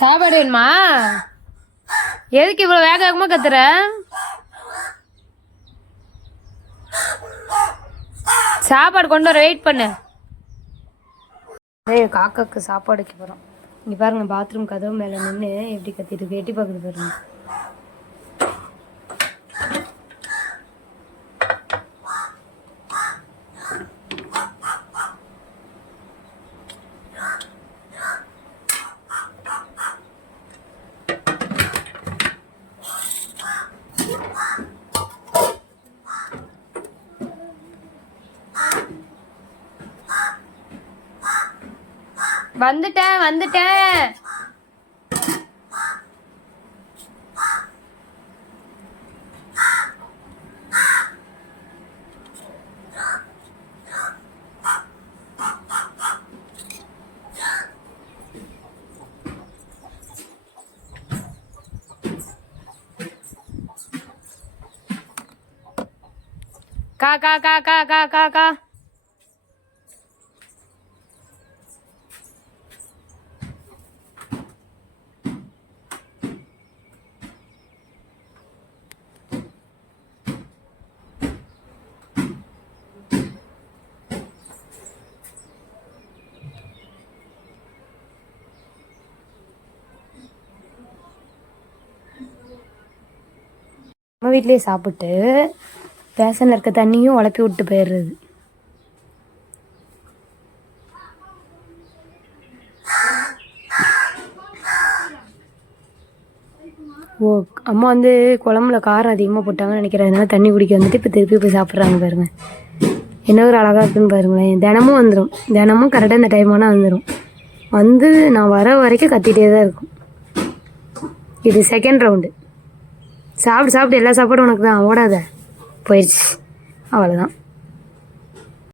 சாப்பாடு வேணுமா எதுக்கு இவ்வளோ வேக வேகமாக கத்துற? சாப்பாடு கொண்டு வர வெயிட் பண்ணு. ஏய் காக்காக்கு சாப்பாடுக்கு போகிறோம் இங்கே பாருங்க பாத்ரூம் கதவு மேலே நின்று எப்படி கத்திட்டு இருக்கு எட்டி பார்க்குது பாருங்க. வந்துட்டேன் வந்துட்டேன். கா கா கா கா கா கா நம்ம வீட்லேயே சாப்பிட்டு பேசனில் இருக்க தண்ணியும் உழப்பி விட்டு போயிடுறது. ஓ அம்மா வந்து குழம்புல காரம் அதிகமாக போட்டாங்கன்னு நினைக்கிறேன். அதனால தண்ணி குடிக்க வந்துட்டு இப்போ திருப்பி போய் சாப்பிட்றாங்க பாருங்க. என்ன ஒரு அழகாக இருக்குன்னு பாருங்களேன். தினமும் வந்துடும் தினமும் கரெக்டாக இந்த டைம் ஆனால் வந்துடும் வந்து நான் வர வரைக்கும் கத்திகிட்டே தான் இருக்கும். இது செகண்ட் ரவுண்டு சாப்பிட்டு சாப்பிட்டு எல்லா சாப்பாடும் உனக்கு தான் ஓடாத. போயிடுச்சு அவ்வளோதான்